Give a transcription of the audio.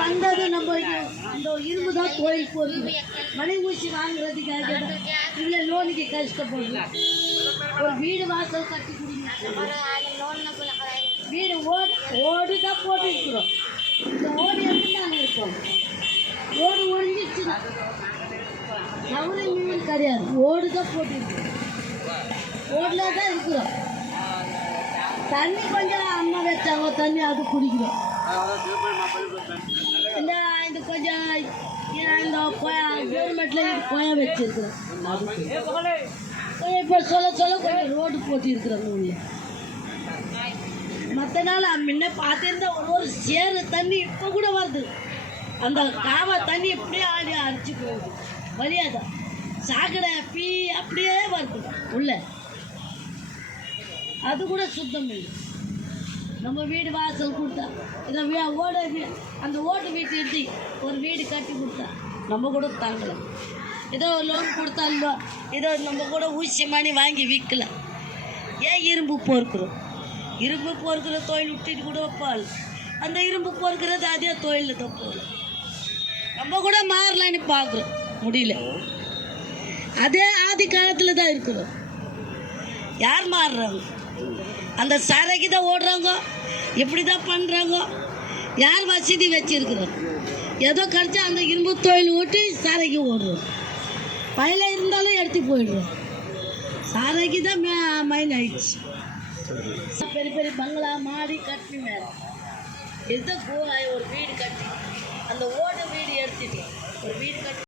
வந்தது நம்ம அந்த இரும்பு தான் கோயில் போகுது. மணி ஊசி வாங்குறதுக்காக இவ்வளோ லோனுக்கு கஷ்டப்படலாம். ஒரு வீடு வாசல் கட்டி கொடுங்க. வீடு ஓடு தான் போட்டு இருக்கிறோம். இந்த ஓடு எப்படி நாங்கள் இருக்கோம்? ஓடு ஒழிஞ்சிச்சு. நவரு மீன் கிடையாது, ஓடு தான் போட்டுருக்கோம். ஓடில் தான் இருக்கிறோம். தண்ணி கொஞ்சம் அம்மா வச்சாங்க, தண்ணி அது குடிக்கிறோம். இந்த கொஞ்சம் இந்த கவர்மெண்ட்ல கொயா வச்சிருக்கிறோம். இப்போ சொல்ல கொஞ்சம் ரோடு போட்டிருக்கிறோம். ஊரில் மற்ற நாள் முன்ன பார்த்துருந்தா ஒரு சேரு தண்ணி இப்போ கூட வருது. அந்த காவா தண்ணி எப்படியே ஆடி அடிச்சு போகுது. வழியாதான் சாக்கடை பீ அப்படியே வருது உள்ள. அது கூட சுத்தம் இல்லை. நம்ம வீடு வாசல் கொடுத்தா இதை அந்த ஓட்டு வீட்டு எடுத்து ஒரு வீடு கட்டி கொடுத்தா நம்ம கூட தாங்கலாம். ஏதோ லோன் கொடுத்தாலும் ஏதோ நம்ம கூட ஊசி மணி வாங்கி விற்கலாம். ஏன் இரும்பு பொறுக்கிறோம்? இரும்பு பொறுக்கிற தொழில் விட்டுட்டு கூட வைப்பாள். அந்த இரும்பு பொறுக்கிறது அதே தொழில் தான் போகணும். நம்ம கூட மாறலான்னு பார்க்குறோம், முடியல. அதே ஆதி காலத்தில் தான் இருக்கிறோம். யார் மாறுறாங்க? அந்த சரைக்கு தான் ஓடுறாங்க, எப்படி தான் பண்ணுறாங்க. யார் வசதி வச்சுருக்குறோம்? ஏதோ கிடச்சா அந்த இரும்பு தொழில் ஓட்டி சாரைக்கு ஓடுறோம். பயில இருந்தாலும் எடுத்து போயிடுறோம். சாரைக்கு தான் மைன் ஆயிடுச்சு. பெரிய பெரிய பங்களா மாடி கட்டி மேலே எதோ ஒரு வீடு கட்டி அந்த ஓட வீடு எடுத்துட்டு ஒரு வீடு கட்டி